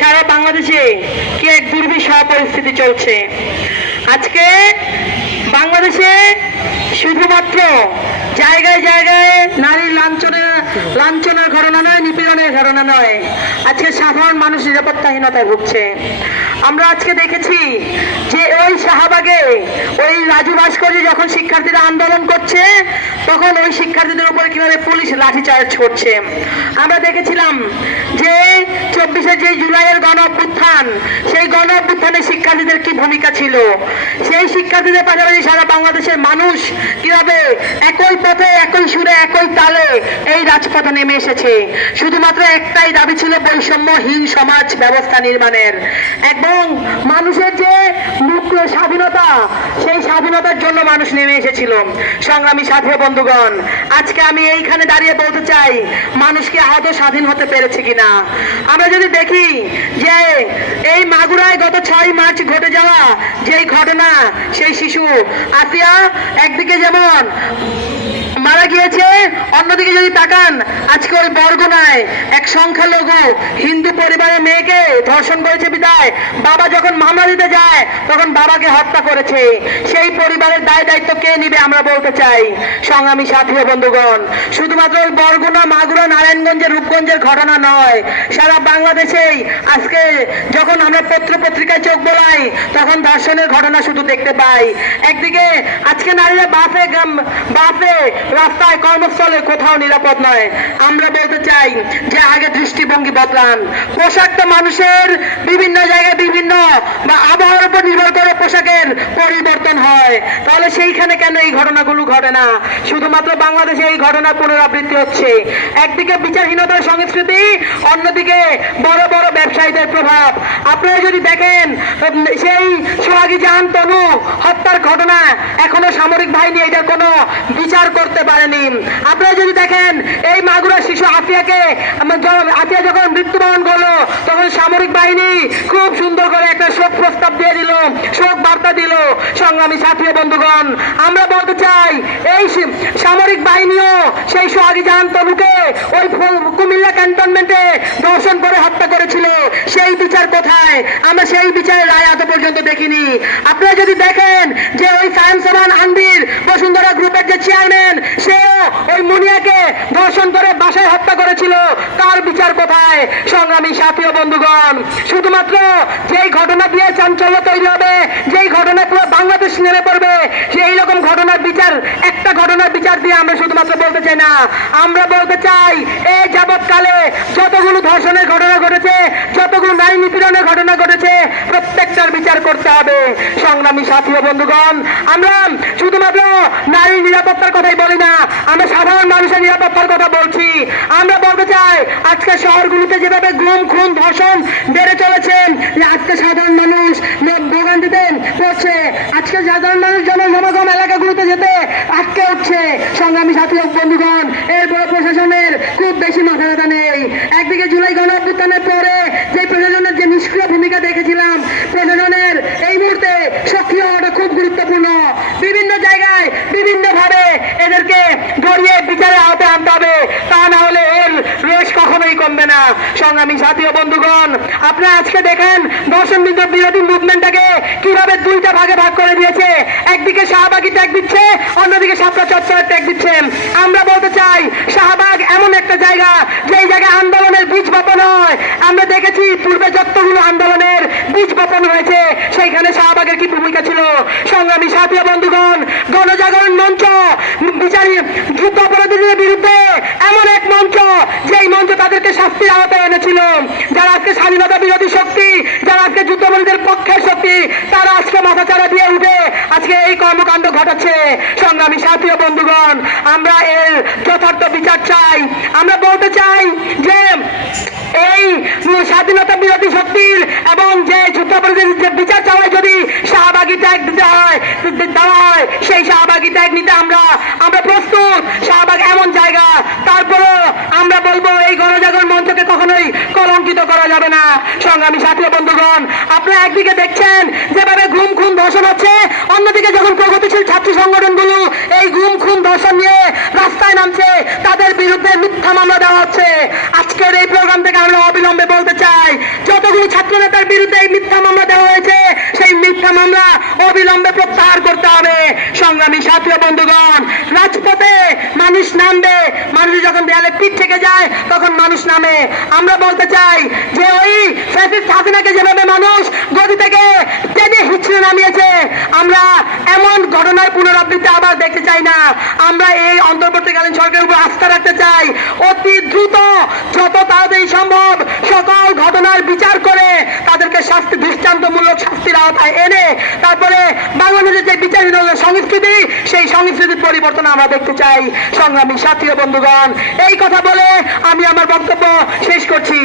সারা বাংলাদেশে কি এক দুর্বিষহ পরিস্থিতি চলছে? আজকে বাংলাদেশে শুধুমাত্র জায়গায় জায়গায় নারীর লাঞ্ছনা, লাঞ্ছনার ঘটনা নয়, নিপীড়নের ঘটনা নয়। আজকে সাধারণ মানুষ নিরাপত্তাহীনতায় ভুগছে। আমরা আজকে দেখেছি যে ওই শাহবাগে ওই রাজু ভাস্কর্য যখন শিক্ষার্থীরা আন্দোলন করছে, তখন ওই শিক্ষার্থীদের উপরে কীভাবে পুলিশ লাঠিচার্জ করছে। আমরা দেখেছিলাম যে চব্বিশে যে জুলাইয়ের গণ অভ্যুত্থান সেই গণ অভ্যুত্থানে শিক্ষার্থীদের কি ভূমিকা ছিল? সেই শিক্ষার্থীদের পাশাপাশি সারা বাংলাদেশের মানুষ কীভাবে একই পথে, একই সুরে, একই তালে এই রাজপথে নেমে এসেছে? শুধুমাত্র একটাই দাবি ছিল বৈষম্যহীন সমাজ ব্যবস্থা নির্মাণের। এবং মানুষের যে মুক্ত স্বাধীনতা, সেই স্বাধীনতার জন্য মানুষ নেমে এসেছিল। সংগ্রামী সাথী বন্ধুগণ, আজকে আমি এইখানে দাঁড়িয়ে বলতে চাই মানুষকে আদৌ স্বাধীন হতে পেরেছে কিনা? আমরা যদি দেখি যে এই মাগুরায় গত ছয় মার্চ ঘটে যাওয়া যেই ঘটনা, সেই শিশু, আসিয়া একদিকে যেমন মারা গিয়েছে। অন্যদিকে যদি তাকান, আজকে ওই বরগুনায় এক সংখ্যালঘু হিন্দু পরিবারের মেয়েকে ধর্ষণ করেছে বিদায়। বাবা যখন মামলা দিতে যায়, তখন বাবাকে হত্যা করেছে। সেই পরিবারের দায় দায়িত্ব কে নিবে আমরা বলতে চাই। সংগ্রামী সাথী বন্ধুগণ, শুধুমাত্র ওই বরগুনা, মাগুরা, নারায়ণগঞ্জের, রূপগঞ্জের ঘটনা নয়। সারা বাংলাদেশেই আজকে যখন আমরা পত্র পত্রিকায় চোখ বোলাই, তখন ধর্ষণের ঘটনা শুধু দেখতে পাই। একদিকে আজকে নারীরা বাসে বাসে রাস্তায় কর্মস্থলে কোথাও নিরাপদ নয়। আমরা বলতে চাই যে আগে দৃষ্টিভঙ্গি বদলান। পোশাক তো মানুষের বিভিন্ন জায়গায় বিভিন্ন পরিবর্তন হয়। তাহলে সেইখানে কেন এই ঘটনাগুলো ঘটে না? শুধুমাত্র বাংলাদেশে এই ঘটনা পুনরাবৃত্তি হচ্ছে। একদিকে বিচারহীনতার সংস্কৃতি, অন্যদিকে বড় বড় ব্যবসায়ীদের প্রভাব। আপনারা যদি দেখেন, সেই সোহাগী জাহান তনু হত্যার ঘটনা এখনও সামরিক বাহিনী এটা কোনো বিচার করতে পারেনি। আপনারা যদি দেখেন, এই মাগুরা শিশু আফিয়াকে আফিয়া যখন মৃত্যুবরণ করল, তখন সামরিক বাহিনী খুব সুন্দর করে একটা শোক প্রস্তাব দিয়ে দিল, শোক বার্তা দিল। সংগ্রামী সাথী বন্ধুগণ, আমরা বলতে চাই, এই সামরিক বাহিনীও সেই সোহাগী জাহান তনুকে ওই কুমিল্লা ক্যান্টনমেন্টে ধর্ষণ করে হত্যা করেছিল। সেই বিচার কোথায়? আমরা সেই বিচারের রায় এত পর্যন্ত দেখিনি। আপনারা যদি দেখেন যে ওই সায়েন্স আন্দির বসুন্ধরা গ্রুপের যে চেয়ারম্যান, সেও ওই মুনিয়াকে ধর্ষণ করে বাসায় হত্যা করেছিল। তার বিচার কোথায়? সংগ্রামী সাথী বন্ধুগণ, শুধুমাত্র যেই ঘটনা দিয়ে চাঞ্চল্য তৈরি হবে, যেই ঘটনা পুরো বাংলাদেশ নেমে পড়বে। সেই রকম ঘটনার বিচার একটা ঘটনার বিচার দিয়ে আমরা শুধুমাত্র বলতে চাই না, আমরা বলতে চাই, এই যাবৎকালে যতগুলো ধর্ষণের ঘটনা ঘটেছে, যতগুলো নারী নিপীড়নের ঘটনা ঘটেছে, প্রত্যেকটার বিচার করতে হবে। সংগ্রামী সাথী বন্ধুগণ, আমরা শুধুমাত্র নারী নিরাপত্তার কথাই বলি না, আমরা সাধারণ মানুষের নিরাপত্তার কথা বলছি। আমরা বলতে চাই, আজকে শহরগুলিতে যেভাবে গুম, খুন, ধর্ষণ বেড়ে চলেছেন যে আজকে সাধারণ মানুষ ভোগান্তিতে পড়ছে, আজকে সাধারণ মানুষ জনসমাগম এলাকাগুলোতে যেতে আটকে উঠছে সংগ্রামী সাথী বন্ধুগণ, এরপরে প্রশাসনের খুব বেশি মাথা ব্যথা নেই। একদিকে জুলাই গণ অভ্যুত্থানের পরে যে প্রশাসনের যে নিষ্ক্রিয় ভূমিকা দেখেছিলাম, প্রশাসনের এই মুহূর্তে সক্রিয় হওয়াটা খুব গুরুত্বপূর্ণ। বিভিন্ন জায়গায় বিভিন্নভাবে এদেরকে গড়িয়ে বিচারে আওতায় আনতে হবে। তা না হলে রেশ কখনোই কমবে না। সংগ্রামী সাথী বন্ধুগণ, আপনারা আজকে দেখেন দর্শন বিরোধী মুভমেন্টটাকে কীভাবে দুইটা ভাগে ভাগ করে দিয়েছে। একদিকে শাহবাগি ট্যাগ দিচ্ছে, অন্যদিকে সাপড়া চচ্চড়ের ট্যাগ দিচ্ছে। আমরা বলতে চাই, শাহবাগ এমন একটা জায়গা, যেই জায়গায় আন্দোলনের বীজ বপন হয়। আমরা দেখেছি পূর্বে যতগুলো আন্দোলনের বীজ বপন হয়েছে, সেইখানে শাহবাগের কি ভূমিকা ছিল? সংগ্রামী সাথী বন্ধুগণ, গণজাগরণ মঞ্চ, বিচারী যুদ্ধ অপরাধীদের বিরুদ্ধে এমন এক মঞ্চ, যেই মঞ্চ তাদেরকে শাস্তির আওতায় এনেছিল। যারা আজকে স্বাধীনতা বিরোধী শক্তি, যারা আজকে যুদ্ধবন্দীদের পক্ষের শক্তি, তারা আজকে মাথা চারা দিয়ে উঠে আজকে এই কর্মকাণ্ড ঘটাচ্ছে। সংগ্রামী সাথী বন্ধুগণ, আমরা এর যথার্থ বিচার চাই। আমরা বলতে চাই স্বাধীনতা বিরোধী শক্তির এবং যে যুদ্ধাপরাধীর যে বিচার চাওয়ায় যদি শাহবাগী ট্যাগ দিতে হয় দেওয়া হয়, সেই শাহবাগী ট্যাগ নিতে আমরা আমরা প্রস্তুত। শাহবাগ এমন জায়গা, তারপরও আমরা বলব এই গণ গণজাগরণ মঞ্চকে কখনোই কলঙ্কিত করা যাবে না। সংগ্রামী সাথী বন্ধুগণ, আপনারা একদিকে দেখছেন যেভাবে ঘুম খুন ধর্ষণ হচ্ছে অন্যদিকে যখন প্রগতিশীল ছাত্র সংগঠনগুলো এই গুম খুন ধর্ষণ নিয়ে রাস্তায় নামছে তাদের বিরুদ্ধে মিথ্যা মামলা দেওয়া হচ্ছে আজকের এই প্রোগ্রাম থেকে আমরা অবিলম্বে বলতে চাই যতগুলো ছাত্র নেতার বিরুদ্ধে এই মিথ্যা মামলা দেওয়া হয়েছে সেই মিথ্যা মামলা অবিলম্বে প্রত্যাহার করতে হবে সংগ্রামী সাথী ও বন্ধুগণ রাজপথে মানুষ নামবে মানুষ পিঠ থেকে যায়, তখন মানুষ নামে। আমরা বলতে চাই যে ওই ফ্যাসিস্ট হাসিনাকে যেভাবে মানুষ গদি থেকে টেনে হিচড়ে নামিয়েছে। আমরা এমন ঘটনার পুনরাবৃত্তি আবার দেখতে চাই না। আমরা এই অন্তর্বর্তীকালীন সরকারের উপর আস্থা রাখতে চাই। অতি দ্রুত, যত তাড়াতাড়ি সম্ভব সকল ঘটনার বিচার করে তাদেরকে শাস্তি, দৃষ্টান্তমূলক শাস্তির আওতায় এনে তারপরে বাংলাদেশের যে বিচার বিভাগের সংস্কৃতি, সেই সংস্কৃতির পরিবর্তন আমরা দেখতে চাই। সংগ্রামী সাথী বন্ধুগণ, এই কথা বলে আমি আমার বক্তব্য শেষ করছি।